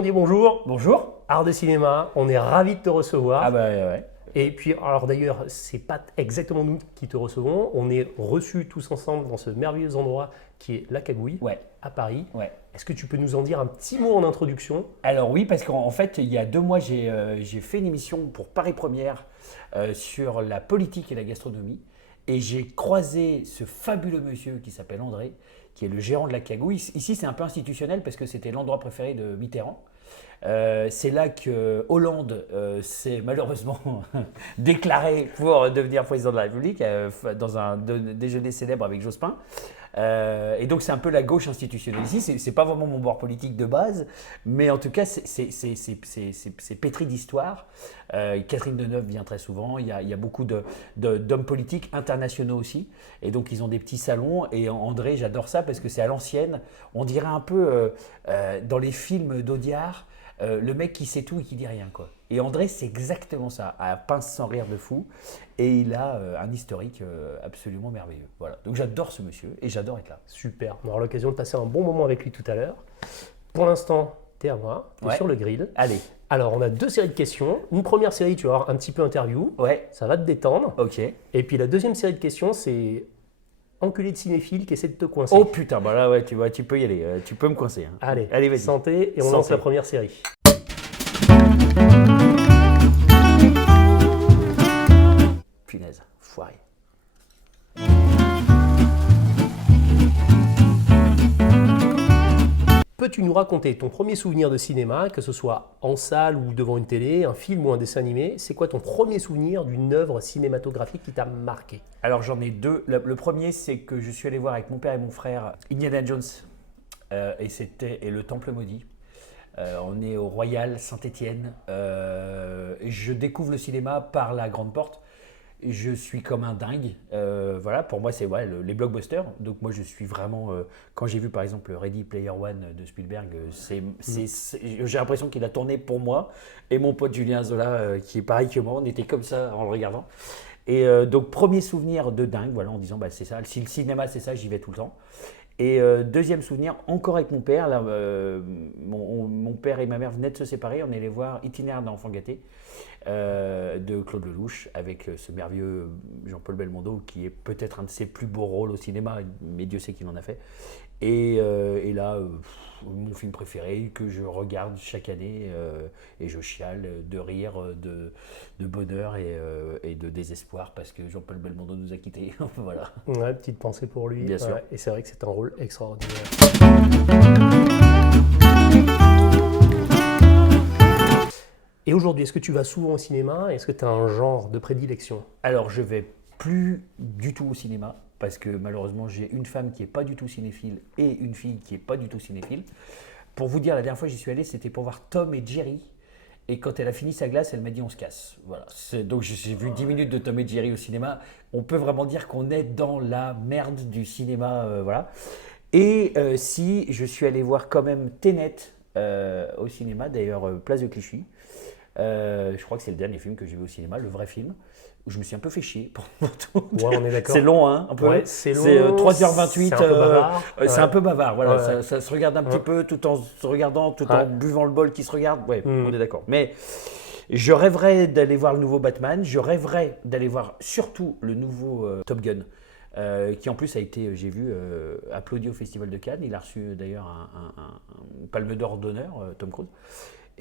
Candier, bonjour. Bonjour. Art de cinéma, on est ravis de te recevoir. Ah bah ouais. Et puis, alors d'ailleurs, c'est pas exactement nous qui te recevons. On est reçus tous ensemble dans ce merveilleux endroit qui est La Cagouille, à Paris. Ouais. Est-ce que tu peux nous en dire un petit mot en introduction? Alors oui, parce qu'en fait, il y a 2 mois, j'ai fait une émission pour Paris Première sur la politique et la gastronomie. Et j'ai croisé ce fabuleux monsieur qui s'appelle André, qui est le gérant de La Cagouille. Ici, c'est un peu institutionnel parce que c'était l'endroit préféré de Mitterrand. C'est là que Hollande s'est malheureusement déclaré pour devenir président de la République dans un déjeuner célèbre avec Jospin. Et donc c'est un peu la gauche institutionnelle ici. C'est pas vraiment mon bord politique de base, mais en tout cas c'est pétri d'histoire. Catherine Deneuve vient très souvent. Il y a beaucoup d'hommes politiques internationaux aussi. Et donc ils ont des petits salons. Et André, j'adore ça parce que c'est à l'ancienne. On dirait un peu dans les films d'Audiard. Le mec qui sait tout et qui dit rien, quoi. Et André, c'est exactement ça, à pince sans rire de fou. Et il a un historique absolument merveilleux. Voilà. Donc j'adore ce monsieur et j'adore être là. Super, on aura l'occasion de passer un bon moment avec lui tout à l'heure. Pour l'instant, t'es à moi, t'es sur le grill. Allez. Alors, on a 2 séries de questions. Une première série, tu vas avoir un petit peu interview. Ouais. Ça va te détendre. Ok. Et puis la deuxième série de questions, c'est enculé de cinéphile qui essaie de te coincer. Oh putain, bah là, ouais, tu vois, tu peux y aller. Tu peux me coincer. Hein. Allez, vas-y. Santé, et on lance la première série. Punaise, foiré. Peux-tu nous raconter ton premier souvenir de cinéma, que ce soit en salle ou devant une télé, un film ou un dessin animé? C'est quoi ton premier souvenir d'une œuvre cinématographique qui t'a marqué? Alors j'en ai 2. Le premier, c'est que je suis allé voir avec mon père et mon frère Indiana Jones et le Temple maudit. On est au Royal Saint-Étienne. Je découvre le cinéma par la grande porte. Je suis comme un dingue. Voilà, pour moi, c'est les blockbusters. Donc moi, je suis vraiment... quand j'ai vu par exemple Ready Player One de Spielberg, j'ai l'impression qu'il a tourné pour moi. Et mon pote Julien Zola, qui est pareil que moi, on était comme ça en le regardant. Et donc premier souvenir de dingue, voilà, en disant c'est ça. Si le cinéma c'est ça, j'y vais tout le temps. Et deuxième souvenir, encore avec mon père. Là, mon père et ma mère venaient de se séparer. On est allé voir Itinéraire d'un enfant gâté de Claude Lelouch avec ce merveilleux Jean-Paul Belmondo qui est peut-être un de ses plus beaux rôles au cinéma, mais Dieu sait qu'il en a fait. Et là, mon film préféré que je regarde chaque année et je chiale de rire, de bonheur et de désespoir parce que Jean-Paul Belmondo nous a quittés. Voilà. Ouais, petite pensée pour lui. Bien sûr. Et c'est vrai que c'est un rôle extraordinaire. Et aujourd'hui, est-ce que tu vas souvent au cinéma? Est-ce que tu as un genre de prédilection? Alors, je vais plus du tout au cinéma parce que malheureusement, j'ai une femme qui n'est pas du tout cinéphile et une fille qui n'est pas du tout cinéphile. Pour vous dire, la dernière fois que j'y suis allé, c'était pour voir Tom et Jerry. Et quand elle a fini sa glace, elle m'a dit on se casse. Voilà. Donc j'ai vu 10 minutes de Tom et Jerry au cinéma. On peut vraiment dire qu'on est dans la merde du cinéma. Voilà. Et si je suis allé voir quand même Tenet au cinéma, d'ailleurs Place de Clichy. Je crois que c'est le dernier film que j'ai vu au cinéma, le vrai film, où je me suis un peu fait chier pour tout. Ouais, on est d'accord. C'est long, hein, un peu. Ouais, c'est long. C'est 3h28. C'est un peu bavard. C'est un peu bavard, voilà. Ouais. Ça se regarde un petit peu tout en se regardant, tout en buvant le bol qui se regarde. Ouais, on est d'accord. Mais je rêverais d'aller voir le nouveau Batman. Je rêverais d'aller voir surtout le nouveau Top Gun. Qui en plus a été, j'ai vu, applaudi au Festival de Cannes. Il a reçu d'ailleurs un palme d'or d'honneur, Tom Cruise.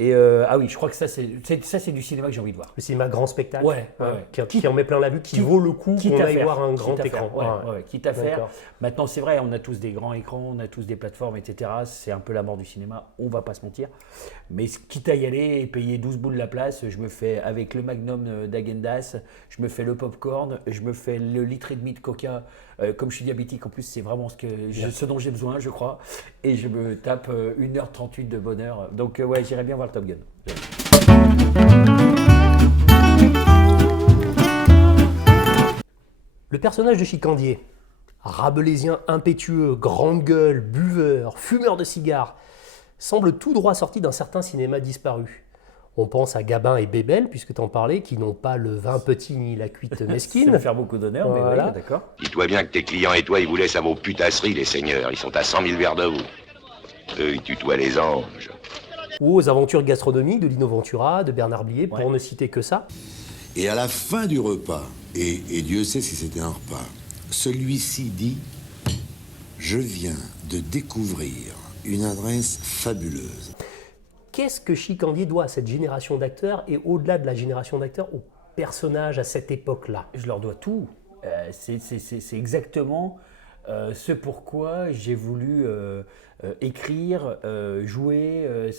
Et ah oui, je crois que ça c'est du cinéma que j'ai envie de voir. Le cinéma grand spectacle, qui en met plein la vue, qui vaut le coup qu'on aille voir un grand écran. Quitte à faire. Maintenant c'est vrai, on a tous des grands écrans, on a tous des plateformes, etc. C'est un peu la mort du cinéma, on va pas se mentir. Mais quitte à y aller et payer 12 boules la place, je me fais avec le Magnum d'Agendas, je me fais le popcorn, je me fais le litre et demi de Coca. Comme je suis diabétique, en plus c'est vraiment ce dont j'ai besoin, je crois. Et je me tape 1h38 de bonheur. Donc ouais, j'irais bien voir le Top Gun. Le personnage de Chicandier, rabelaisien impétueux, grande gueule, buveur, fumeur de cigares, semble tout droit sorti d'un certain cinéma disparu. On pense à Gabin et Bébel, puisque tu en parlais, qui n'ont pas le vin petit ni la cuite mesquine. Ça me faire beaucoup d'honneur, voilà. Mais oui, d'accord. Dis-toi bien que tes clients et toi, ils vous laissent à vos putasseries, les seigneurs. Ils sont à 100 000 vers de vous. Eux, ils tutoient les anges. ou aux aventures gastronomiques de Lino Ventura, de Bernard Blier, pour Ouais. ne citer que ça. Et à la fin du repas, et Dieu sait si c'était un repas, celui-ci dit « Je viens de découvrir une adresse fabuleuse ». Qu'est-ce que Chicandier doit à cette génération d'acteurs et au-delà de la génération d'acteurs, aux personnages à cette époque-là? Je leur dois tout. C'est exactement ce pourquoi j'ai voulu écrire, jouer.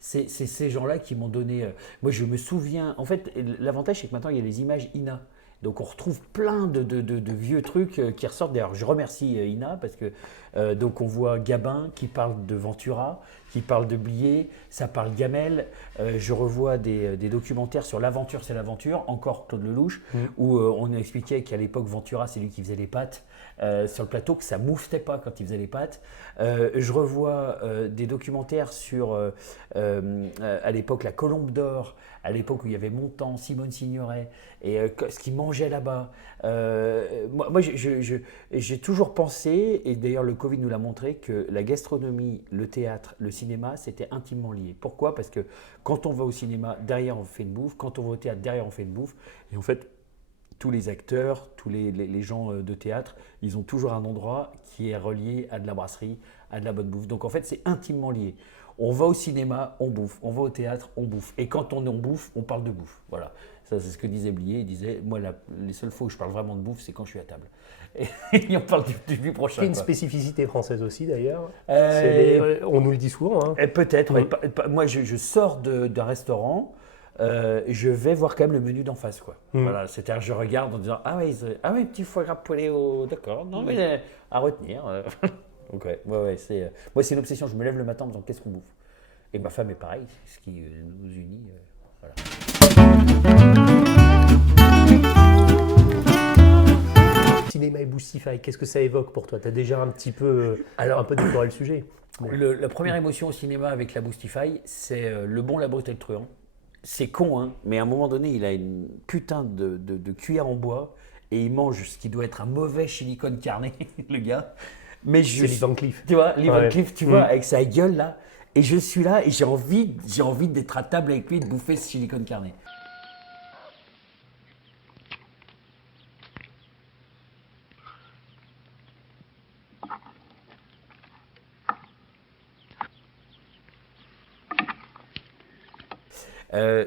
C'est ces gens-là qui m'ont donné. Moi, je me souviens. En fait, l'avantage, c'est que maintenant, il y a les images INA. Donc, on retrouve plein de vieux trucs qui ressortent. D'ailleurs, je remercie INA parce que donc on voit Gabin qui parle de Ventura, qui parle de Blier, ça parle Gamel. Je revois des documentaires sur l'aventure, c'est l'aventure, encore Claude Lelouch, où on expliquait qu'à l'époque, Ventura, c'est lui qui faisait les pâtes sur le plateau, que ça mouftait pas quand il faisait les pâtes. Je revois des documentaires sur, à l'époque, la Colombe d'Or, à l'époque où il y avait Montand, Simone Signoret, et ce qu'ils mangeaient là-bas. Moi j'ai toujours pensé, et d'ailleurs le Covid nous l'a montré, que la gastronomie, le théâtre, le cinéma, c'était intimement lié. Pourquoi? Parce que quand on va au cinéma, derrière on fait une bouffe, quand on va au théâtre, derrière on fait une bouffe, et en fait, tous les acteurs, tous les gens de théâtre, ils ont toujours un endroit qui est relié à de la brasserie, à de la bonne bouffe. Donc en fait, c'est intimement lié. On va au cinéma, on bouffe. On va au théâtre, on bouffe. Et quand on bouffe, on parle de bouffe. Voilà. Ça, c'est ce que disait Blier. Il disait, moi, les seules fois où je parle vraiment de bouffe, c'est quand je suis à table. Et on parle du prochain. C'est une quoi. spécificité française aussi, d'ailleurs. Euh, On nous le dit souvent. Hein. Et peut-être. Mm. Moi, je sors d'un restaurant, je vais voir quand même le menu d'en face, quoi. Voilà, c'est-à-dire, je regarde en disant ah oui, petit foie gras poêlé au, d'accord, non mais à retenir. Donc ouais, c'est moi c'est une obsession. Je me lève le matin en me disant qu'est-ce qu'on bouffe. Et ma femme est pareil, c'est ce qui nous unit. Voilà. Cinéma et Boostify, qu'est-ce que ça évoque pour toi? Tu as déjà un petit peu, un peu décoré le sujet. Mais- La première émotion au cinéma avec la Boostify, c'est Le Bon, la Brute et le Truand. C'est con, hein, mais à un moment donné, il a une putain de cuillère en bois et il mange ce qui doit être un mauvais chili con carne, le gars. Mais C'est Lee Van Cleef. Tu vois, Lee Van Ouais. Cleef, tu vois, avec sa gueule là. Et je suis là et j'ai envie d'être à table avec lui et de bouffer ce chili con carne.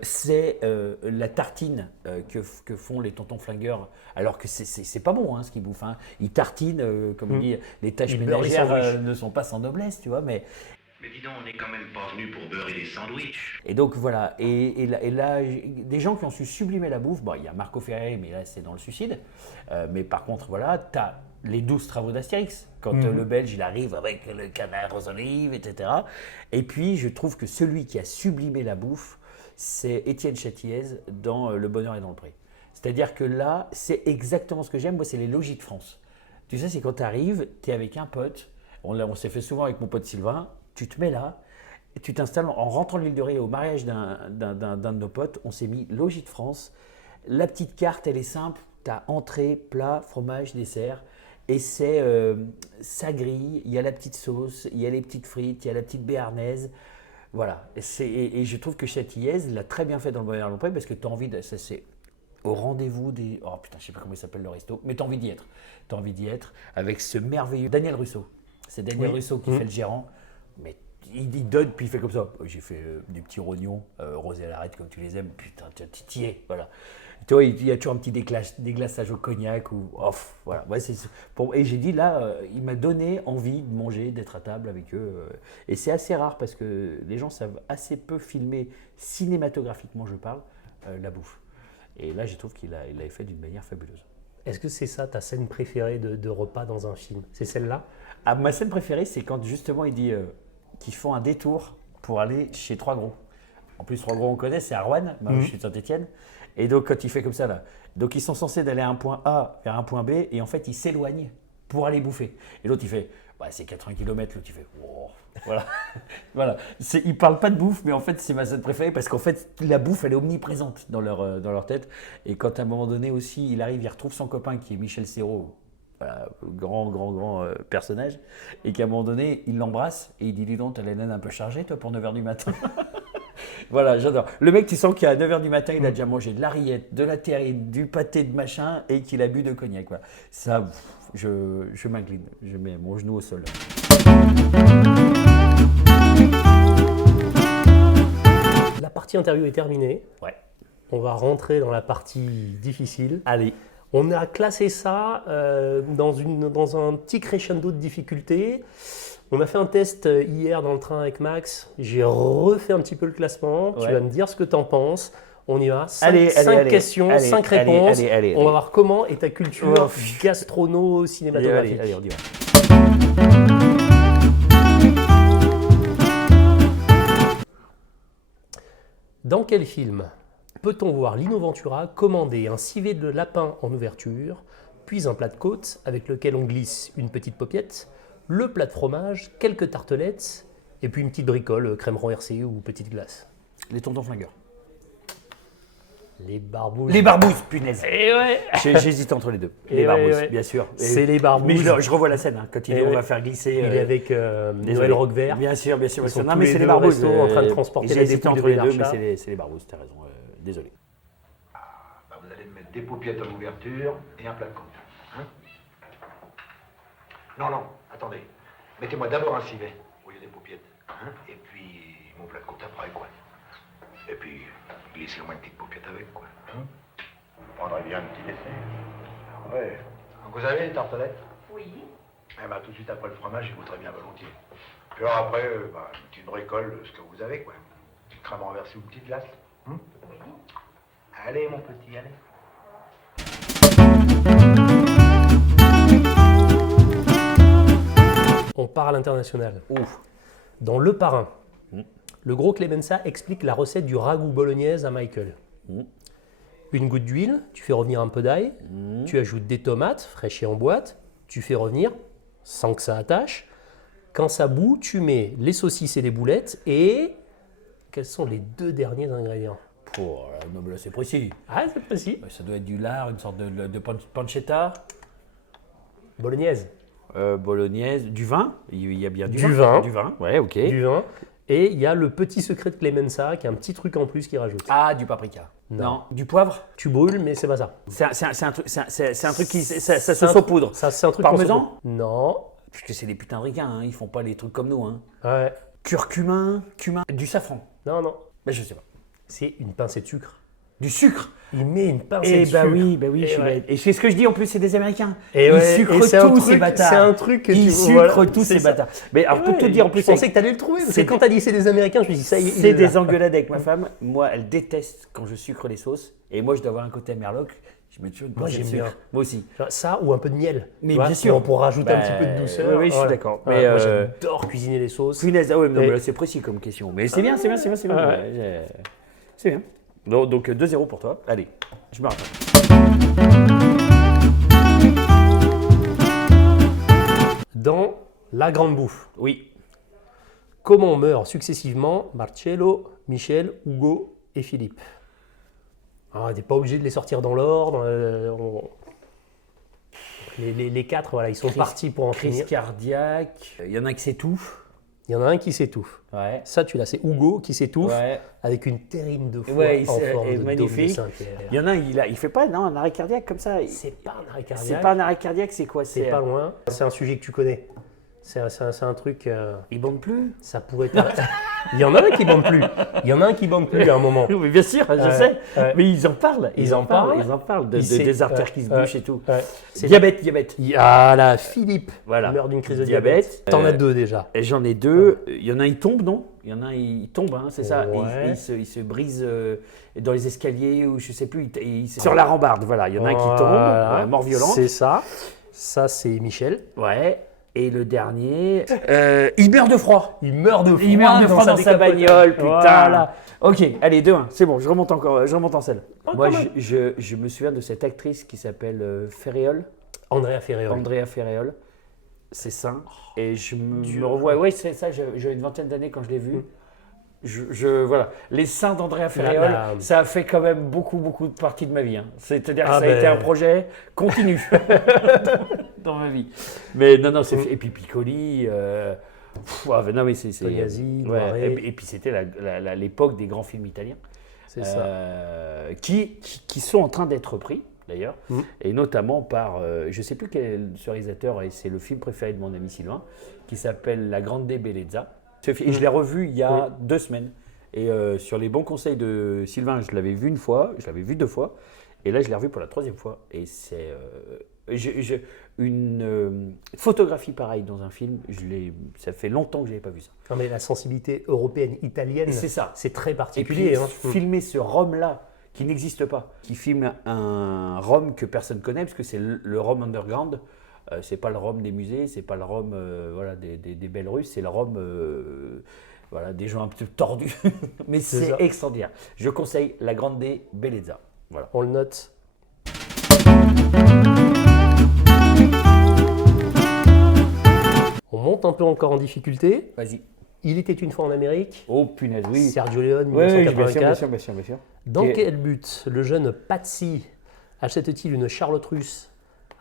C'est la tartine que font les tontons flingueurs, alors que c'est pas bon hein, ce qu'ils bouffent. Hein. Ils tartinent, comme on dit, les tâches Ils beurrent les ménagères sandwichs. ne sont pas sans noblesse, tu vois, mais Mais dis donc, on n'est quand même pas venu pour beurrer des sandwichs. et donc voilà, et là, des gens qui ont su sublimer la bouffe, bon, il y a Marco Ferreri, mais là c'est dans le suicide, mais par contre, voilà, tu as les 12 travaux d'Astérix, quand le Belge il arrive avec le canard aux olives, etc. Et puis je trouve que celui qui a sublimé la bouffe, c'est Étienne Châtiez dans Le Bonheur est dans le pré. C'est-à-dire que là, c'est exactement ce que j'aime, moi c'est les logis de France. Tu sais, c'est quand tu arrives, tu es avec un pote, on s'est fait souvent avec mon pote Sylvain, tu te mets là, et tu t'installes en rentrant de l'île de Ré au mariage d'un de nos potes, on s'est mis logis de France. La petite carte, elle est simple, tu as entrée, plat, fromage, dessert, et ça grille, il y a la petite sauce, il y a les petites frites, il y a la petite béarnaise. Voilà, et je trouve que Châtillaise l'a très bien fait dans le Bonheur dans le pré parce que tu as envie de. Ça, c'est au rendez-vous des. Oh putain, je sais pas comment il s'appelle le resto, mais tu as envie d'y être. Tu as envie d'y être avec ce merveilleux. Daniel Russo. C'est Daniel Oui. Russo qui fait le gérant, mais il donne, puis il fait comme ça. J'ai fait des petits rognons, rosés à l'arête comme tu les aimes. Putain, t'y es, voilà. Tu vois, il y a toujours un petit déglaçage au cognac ou off, voilà. Ouais, et j'ai dit là, il m'a donné envie de manger, d'être à table avec eux. Et c'est assez rare parce que les gens savent assez peu filmer cinématographiquement, je parle, la bouffe. Et là, je trouve qu'il l'avait fait d'une manière fabuleuse. Est-ce que c'est ça ta scène préférée de repas dans un film? C'est celle-là? Ah, ma scène préférée, c'est quand justement il dit qu'ils font un détour pour aller chez Trois Gros. En plus, Trois Gros, on connaît, c'est à Roanne, je suis de Saint-Étienne. Et donc, quand il fait comme ça, là, donc ils sont censés d'aller à un point A vers un point B, et en fait, ils s'éloignent pour aller bouffer. Et l'autre, il fait, bah, c'est 80 km, l'autre, il fait, wow. Voilà. Voilà. Ils parlent pas de bouffe, mais en fait, c'est ma scène préférée, parce qu'en fait, la bouffe, elle est omniprésente dans leur tête. Et quand à un moment donné aussi, il arrive, il retrouve son copain qui est Michel Serrault, voilà, grand personnage, et qu'à un moment donné, il l'embrasse, et il dit, dis donc, t'as les naines un peu chargées, toi, pour 9h du matin. Voilà, j'adore. Le mec, tu sens qu'à 9h du matin, il a déjà mangé de la rillette, de la terrine, du pâté de machin et qu'il a bu de cognac. Quoi. Ça, je m'incline. Je mets mon genou au sol. La partie interview est terminée. Ouais. On va rentrer dans la partie difficile. Allez. On a classé ça dans un petit crescendo de difficulté. On a fait un test hier dans le train avec Max. J'ai refait un petit peu le classement. Ouais. Tu vas me dire ce que tu en penses. On y va. 5 Allez, questions, allez, 5 réponses. allez. On va voir comment est ta culture Oh. gastrono-cinématographique. Allez, on y va. Dans quel film peut-on voir Lino Ventura commander un civet de lapin en ouverture, puis un plat de côte avec lequel on glisse une petite paupiette, le plat de fromage, quelques tartelettes, et puis une petite bricole, crème renversée ou petite glace? Les tontons flingueurs. Les barbouzes. Les barbouzes, punaise. Et ouais. J'hésite entre les deux. Et Les ouais, barbouzes, ouais. bien sûr. C'est les barbouzes. Mais je revois la scène hein, quand il dit Et on ouais. va faire glisser. Il est avec désolé. Noël Roquevert. Bien sûr, bien sûr. Ils sont Non, tous mais les c'est les deux au barbouzes. resto en train de transporter j'ai la hésité dépouille de entre les deux, mais Bénarchat. c'est les barbouzes, t'as raison. Désolé. Bah, vous allez me mettre des paupiètes en ouverture et un plat de côte. Hein? Non, attendez. Mettez-moi d'abord un civet au lieu des paupiètes. Hein? Et puis mon plat de côte après, quoi. Et puis glissez-moi une petite paupiette avec, quoi. Hein? Vous prendrez bien un petit dessert. Ouais. Donc vous avez les tartelettes? Oui. Eh ben, tout de suite après le fromage, je goûterai bien volontiers. Puis alors après, une petite bricole, ce que vous avez, quoi. Une petite crème renversée ou une petite glace. Hein? Oui. Allez, mon petit, allez. On part à l'international. Ouf. Dans Le Parrain, le gros Clemenza explique la recette du ragoût bolognaise à Michael. Une goutte d'huile, tu fais revenir un peu d'ail, tu ajoutes des tomates fraîches et en boîte, tu fais revenir sans que ça attache. Quand ça bout, tu mets les saucisses et les boulettes et quels sont les 2 derniers ingrédients? Non, mais là, c'est précis. Ah, c'est précis. Ça doit être du lard, une sorte de pancetta, Bolognaise, bolognaise, du vin. Il y a bien Du vin. Du vin, ouais, ok. du vin. Et il y a le petit secret de Clemenza qui est un petit truc en plus qu'il rajoute. Ah, du paprika. Non. Du poivre. Tu brûles, mais c'est pas ça. C'est un truc qui. Ça se C'est un saupoudre. truc- Ça, c'est un truc Parmesan? qu'on saupoudre. Non. Parce que c'est des putains de ricains, hein. Ils font pas les trucs comme nous. Hein. Ouais. Curcumin, du safran. Non. Ben, je sais pas. C'est une pincée de sucre. Du sucre. Il met une pincée Eh de bah sucre. oui, Et je suis ouais. bête. Et c'est ce que je dis en plus, c'est des Américains. Et Ils ouais, sucrent et c'est un tous truc- ces bâtards. c'est un truc que Ils tu- sucrent voilà, tous c'est ces ça. bâtards. Mais alors, pour Ouais, te dire, en plus, je pensais que tu allais le trouver, parce que c'est quand tu as dit c'est des Américains, je me suis dit ça y est. c'est il est des là. engueulades avec ma femme. Moi, elle déteste quand je sucre les sauces. Et moi, je dois avoir un côté merloc. Je mets toujours une Moi, pincée de j'aime sucre. bien. Moi aussi. Ça ou un peu de miel. Mais tu vois, bien sûr. on pourra rajouter un Bah, petit peu de douceur. oui, oui, je suis Voilà. d'accord. Ouais, Mais, moi, j'adore cuisiner les sauces. Punaise, ah ouais, non, Et- mais là, c'est précis comme question. Mais c'est bien, c'est bien. Ouais. C'est bien. Donc 2-0 pour toi. Allez, je me rappelle. Dans La Grande Bouffe, Oui. comment meurent successivement Marcello, Michel, Hugo et Philippe? Ah, t'es pas obligé de les sortir dans l'ordre. Les 4, voilà, ils sont partis pour en Crise finir. cardiaque. Il y en a qui s'étouffent. Il y en a un qui s'étouffe. Ouais. Ça, tu l'as, c'est Hugo qui s'étouffe Ouais. avec une terrine de foie Ouais, il en s'est- forme est de dôme de magnifique. Saint-Pierre. Il y en a, il fait pas un arrêt cardiaque comme ça. C'est pas un arrêt C'est cardiaque. pas un arrêt cardiaque, c'est quoi? C'est pas loin. C'est un sujet que tu connais. C'est un truc. Il bande plus. Ça pourrait être. Il y en a un qui bande plus. Il y en a un qui bande plus à un moment. Oui, mais bien sûr, je Ouais, sais. ouais. Mais ils en parlent. Ils en parlent. Ils en parlent des artères qui se ouais, bouchent et tout. ouais. C'est Diabète. Il y a là, Philippe Voilà. meurt d'une crise de Diabète. diabète. T'en as 2 déjà. Et j'en ai 2. Il y en a un, il tombe, non? Il y en a un, il tombe, hein, c'est ça. Et Ouais. il se brise dans les escaliers ou je sais plus. Sur la rambarde, voilà. Il y en a un qui tombe, Voilà. mort violente. C'est ça. Ça, c'est Michel. Ouais. Et le dernier, il meurt de froid. Il meurt de froid. Il meurt de froid dans sa décapotable. bagnole, putain. Voilà. Ok, allez, 2-1, c'est bon, je remonte en selle. Oh, Moi, quand même. je me souviens de cette actrice qui s'appelle Ferréol, Andrea Ferreira. Andrea Ferréol. C'est ça. Et je me revois, ouais, c'est ça, j'ai une vingtaine d'années quand je l'ai vu. Voilà, les seins d'Andrea Ferréol, la- ça a fait quand même beaucoup de partie de ma vie. Hein. C'est-à-dire que Ah ça a ben. été un projet continu dans ma vie. Mais non, c'est et puis Piccoli. Non, mais c'est Tognazzi, ouais, Noiret. et puis c'était l'époque des grands films italiens. C'est ça. Qui sont en train d'être repris d'ailleurs, Mm. et notamment par, je ne sais plus quel est ce réalisateur, et c'est le film préféré de mon ami Sylvain, qui s'appelle La Grande Bellezza. Et je l'ai revu il y a 2 semaines. Et sur les bons conseils de Sylvain, je l'avais vu une fois, je l'avais vu 2 fois, et là je l'ai revu pour la 3e fois. Et c'est une photographie pareille dans un film, ça fait longtemps que je n'avais pas vu ça. Non, mais la sensibilité européenne, italienne, C'est ça. c'est très Et particulier. puis, hein. filmer ce Rome-là, qui n'existe pas, qui filme un Rome que personne connaît, parce que c'est le Rome underground. C'est pas le Rome des musées, c'est pas le Rome voilà, des belles rues, c'est le Rome voilà, des gens un peu tordus. Mais C'est c'est ça. extraordinaire. Je conseille La Grande Bellezza. Voilà. On le note. On monte un peu encore en difficulté. Vas-y. Il était une fois en Amérique. Oh punaise, oui. Sergio Leone, Oui, 1984. bien sûr. Dans Et- quel but le jeune Patsy achète-t-il une Charlotte russe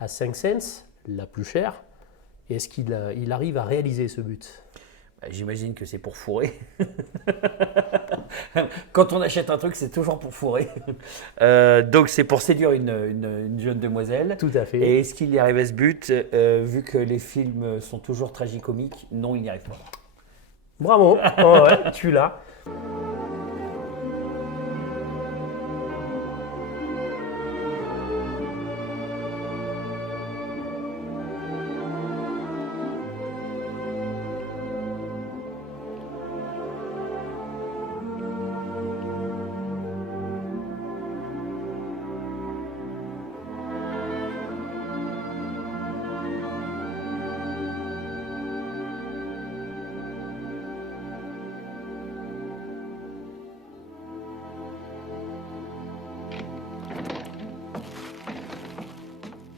à 5 cents, la plus chère? Et est-ce qu'il il arrive à réaliser ce but? Bah, j'imagine que c'est pour fourrer. Quand on achète un truc, c'est toujours pour fourrer. Donc c'est pour séduire une jeune demoiselle. Tout à fait. Et est-ce qu'il y arrive à ce but vu que les films sont toujours tragicomiques? Non, il n'y arrive pas. Bravo, oh ouais, tu l'as.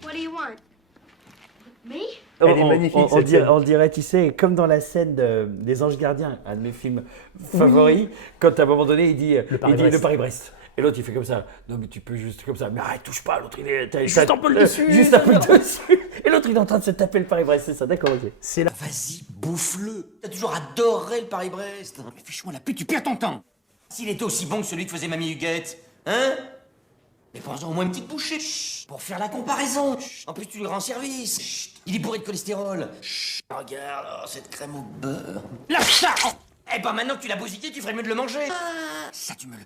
What do you want? Me? Elle est magnifique, cette scène. On dirait, tu sais, comme dans la scène des Anges Gardiens, un de mes films favoris, quand à un moment donné, il dit Paris-Brest. le Paris-Brest. Et l'autre, il fait comme ça. Non, mais tu peux juste comme ça. Mais arrête, touche pas, l'autre, il est. Juste un peu le dessus. Juste un peu le dessus. Et l'autre, il est en train de se taper le Paris-Brest, c'est ça, d'accord, ok. C'est là. Vas-y, bouffe-le. T'as toujours adoré le Paris-Brest. Mais fiche-moi la pute, tu perds ton temps. S'il était aussi bon que celui que faisait Mamie Huguette, hein? Mais prends-en au moins une petite bouchée, chut, pour faire la comparaison. Chut. En plus, tu lui rends service. Chut. Il est bourré de cholestérol. Chut. Regarde, oh, cette crème au beurre. Lâche ça! Oh. Eh ben, maintenant que tu l'as bousillé, tu ferais mieux de le manger. Ah, ça, tu me le...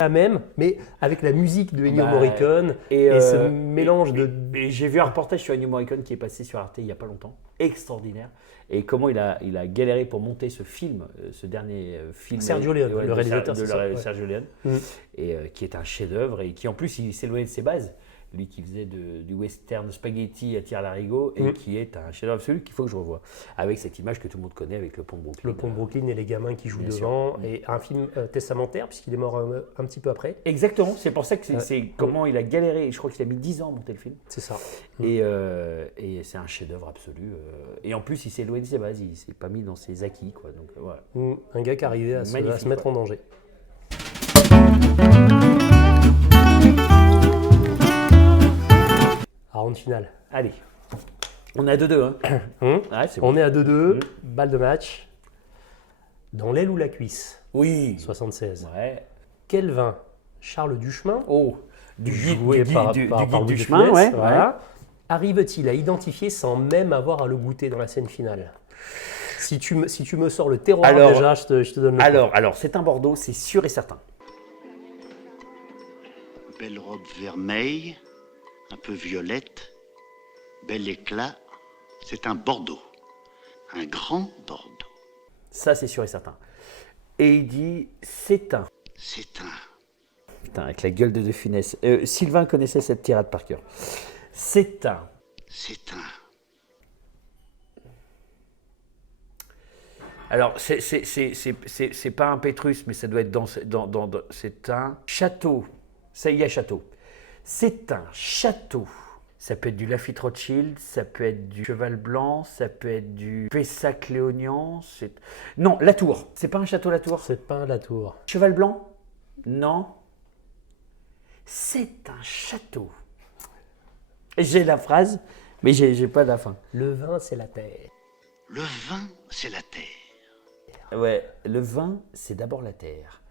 La même, mais avec la musique de Ennio Bah, Morricone et, ce mélange de. Et j'ai vu un reportage sur Ennio Morricone qui est passé sur Arte il n'y a pas longtemps, extraordinaire. Et comment il a galéré pour monter ce film, ce dernier film. Sergio Leone, le réalisateur, c'est ça, ouais. Sergio Leone, et qui est un chef-d'œuvre et qui en plus il s'éloignait de ses bases. Lui qui faisait du western spaghetti à tire-larigot et qui est un chef-d'œuvre absolu qu'il faut que je revoie. Avec cette image que tout le monde connaît avec le pont de Brooklyn. Le pont de Brooklyn et les gamins qui jouent Bien devant, et un film testamentaire, puisqu'il est mort un petit peu après. Exactement, c'est pour ça que c'est Ouais. comment il a galéré. Je crois qu'il a mis 10 ans à monter le film. C'est ça. Et c'est un chef-d'œuvre absolu. Et en plus, il s'est éloigné de ses bases, il s'est pas mis dans ses acquis. Quoi. Donc, voilà. Un gars qui arrivait à Magnifique, se mettre en danger. À ronde finale. Allez, on est à 2-2. Hein. Ouais, c'est bon. On est à 2-2, balle de match. Dans l'aile ou la cuisse, Oui. 76. Ouais. Quel vin Charles Duchemin, Oh, du guide joué par du Louis de chemin, Funès, ouais. voilà, arrive-t-il à identifier sans même avoir à le goûter dans la scène finale? Si tu me sors le terroir Alors- déjà, je te donne le point. Alors, c'est un Bordeaux, c'est sûr et certain. Belle robe vermeille, un peu violette, bel éclat. C'est un Bordeaux. Un grand Bordeaux. Ça, c'est sûr et certain. Et il dit, c'est un. C'est un. Putain, avec la gueule de Funès. Sylvain connaissait cette tirade par cœur. C'est un. C'est un. Alors, c'est pas un Pétrus, mais ça doit être c'est un château. Ça y est, château. C'est un château. Ça peut être du Lafite Rothschild, ça peut être du Cheval Blanc, ça peut être du Pessac-Léognan. Non, La Tour. C'est pas un château, La Tour. C'est pas la tour. Cheval Blanc? Non. C'est un château. J'ai la phrase, Mais j'ai pas la fin. Le vin, c'est la terre. Le vin, c'est la terre. Ouais, le vin, c'est d'abord la terre.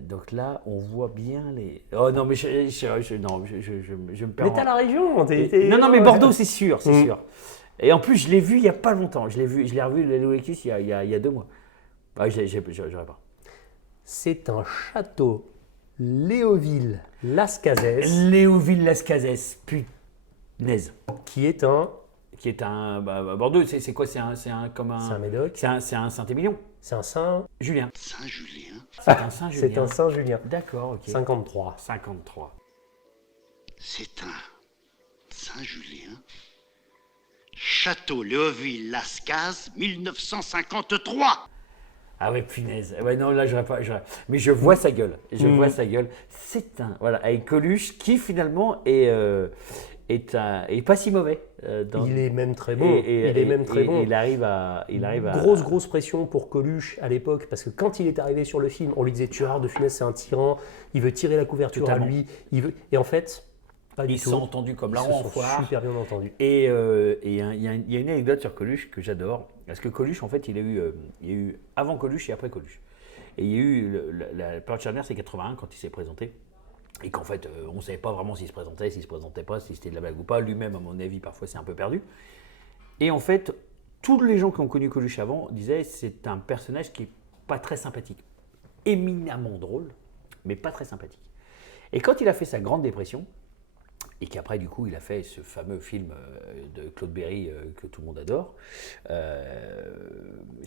Donc là, on voit bien les. Oh non, mais je me perds. Mais t'as la région. Non, mais Bordeaux, c'est sûr, c'est Mm. sûr. Et en plus, je l'ai vu il y a pas longtemps. Je l'ai revu, le Louis-Lecus, il y a 2 mois. Ah, j'aurais pas. C'est un château Léoville-Las Cases Léoville-Las Cases, punaise. qui est un. Qui est un. Bordeaux, c'est quoi? C'est un comme un. C'est un Médoc. C'est un Saint-Émilion. C'est un Saint. Julien. Saint-Julien. C'est un Saint-Julien. C'est un Saint-Julien. D'accord, ok. 53. 53. C'est un Saint-Julien. Château Léoville-Las Cases, 1953. Ah ouais, punaise. Ouais, non, là, mais je vois sa gueule. Je vois sa gueule. C'est un. Voilà, avec Coluche, qui finalement est pas si mauvais. Il est même très bon. Il est même très bon. Il arrive à. Grosse pression pour Coluche à l'époque, parce que quand il est arrivé sur le film, on lui disait Tueur de Funès, c'est un tyran, il veut tirer la couverture Totalement. à lui. Et en fait, pas du Ils tout. sont entendus comme Ils larrons se en sont foire. super bien entendus. Et il y a une anecdote sur Coluche que j'adore. Parce que Coluche, en fait, il y a eu avant Coluche et après Coluche. Et il y a eu la période charnière, c'est 81 quand il s'est présenté. Et qu'en fait, on ne savait pas vraiment s'il se présentait, s'il ne se présentait pas, si c'était de la blague ou pas. Lui-même, à mon avis, parfois, c'est un peu perdu. Et en fait, tous les gens qui ont connu Coluche avant disaient c'est un personnage qui n'est pas très sympathique. Éminemment drôle, mais pas très sympathique. Et quand il a fait sa Grande Dépression, et qu'après, du coup, il a fait ce fameux film de Claude Berry que tout le monde adore,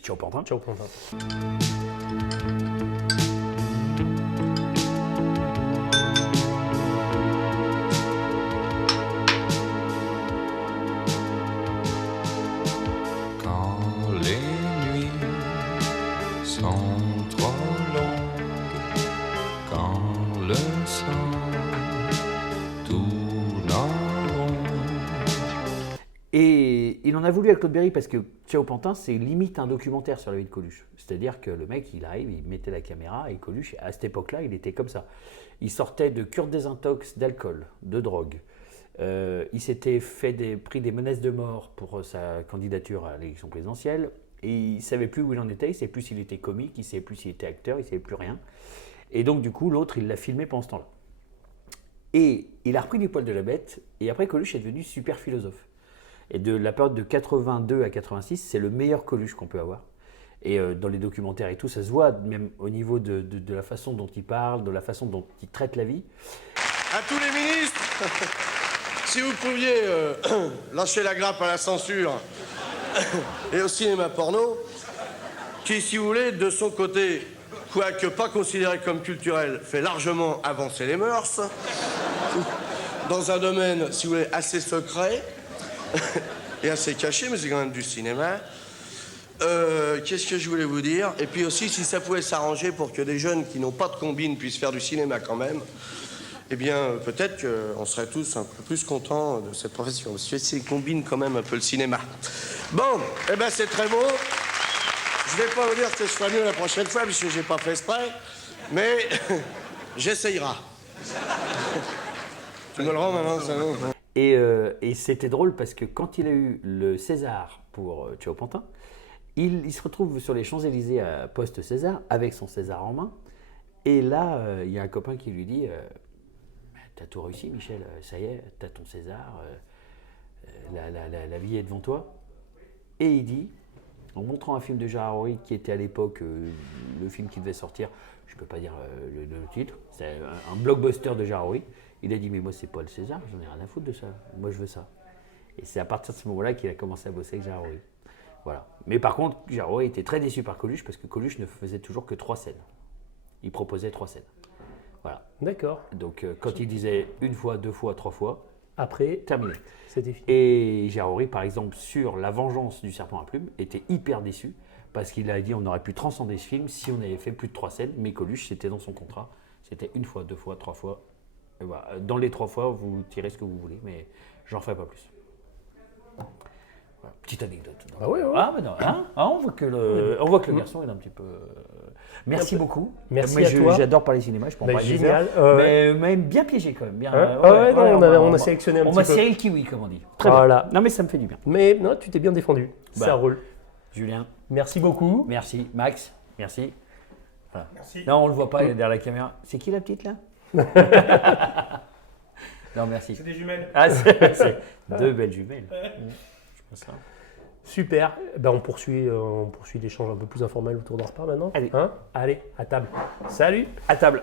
Ciao Pantin. Ciao, Pantin. Quand les nuits sont trop longues, quand le sang tourne en rond. Et il en a voulu à Claude Berry parce que Ciao Pantin, c'est limite un documentaire sur la vie de Coluche. C'est-à-dire que le mec, il arrive, il mettait la caméra et Coluche, à cette époque-là, il était comme ça. Il sortait de cure désintox, d'alcool, de drogue. Il s'était pris des menaces de mort pour sa candidature à l'élection présidentielle. Et il ne savait plus où il en était, il ne savait plus s'il était comique, il ne savait plus s'il était acteur, il ne savait plus rien. Et donc, du coup, l'autre, il l'a filmé pendant ce temps-là. Et il a repris du poil de la bête, et après, Coluche est devenu super philosophe. Et de la période de 82 à 86, c'est le meilleur Coluche qu'on peut avoir. Et dans les documentaires et tout, ça se voit, même au niveau de la façon dont il parle, de la façon dont il traite la vie. À tous les ministres, si vous pouviez lâcher la grappe à la censure et au cinéma porno, qui, si vous voulez, de son côté, quoique pas considéré comme culturel, fait largement avancer les mœurs, dans un domaine, si vous voulez, assez secret et assez caché, mais c'est quand même du cinéma. Qu'est-ce que je voulais vous dire? Et puis aussi, si ça pouvait s'arranger pour que des jeunes qui n'ont pas de combine puissent faire du cinéma quand même, eh bien, peut-être qu'on serait tous un peu plus contents de cette profession. Parce que c'est combine quand même un peu le cinéma. Bon, eh ben c'est très beau. Je vais pas vous dire que je ferai mieux la prochaine fois, puisque j'ai pas fait exprès, mais j'essayerai. Tu me le rends maintenant, ça non? Et c'était drôle parce que quand il a eu le César pour Ciao Pantin, il se retrouve sur les Champs-Élysées à post-César, avec son César en main. Et là, il y a un copain qui lui dit t'as tout réussi, Michel, ça y est, t'as ton César, la vie est devant toi. Et il dit, en montrant un film de Gérard Horry qui était à l'époque le film qui devait sortir, je ne peux pas dire le titre, c'est un blockbuster de Gérard Horry. Il a dit, mais moi, c'est pas le César, j'en ai rien à foutre de ça, moi, je veux ça. Et c'est à partir de ce moment-là qu'il a commencé à bosser avec Gérard Horry. Voilà. Mais par contre, Gérard Horry était très déçu par Coluche parce que Coluche ne faisait toujours que 3 scènes. Il proposait 3 scènes. Voilà. D'accord. Donc, quand il disait 1 fois, 2 fois, 3 fois, après, terminé. C'était fini. Et Gérard Horry, par exemple, sur La vengeance du serpent à plumes, était hyper déçu parce qu'il a dit on aurait pu transcender ce film si on avait fait plus de 3 scènes, mais Coluche, c'était dans son contrat. C'était 1 fois, 2 fois, 3 fois. Et voilà. Dans les 3 fois, vous tirez ce que vous voulez, mais j'en ferai pas plus. Voilà, petite anecdote. Ah ouais, ouais. Ah, mais non, hein, on voit que le garçon est un petit peu. Merci beaucoup. Merci Moi, à toi. J'adore parler cinéma, je peux en Bah, parler des génial. heures. Mais même bien piégé quand même. Bien, Ouais, non, on a sélectionné un on petit m'a peu. serré le kiwi, comme on dit. Très Voilà. bien. Non, mais ça me fait du bien. Mais non, tu t'es bien défendu. Bah. Ça roule. Julien, Merci beaucoup. merci. Max, merci. Voilà. Merci. Non, on le voit pas derrière la caméra. C'est qui la petite là? Non, merci. C'est des jumelles. Ah, c'est deux belles jumelles. Je pense ça. Super. Ben, on poursuit l'échange un peu plus informel autour d'un repas maintenant. Allez. Hein Allez, à table. Salut. À table.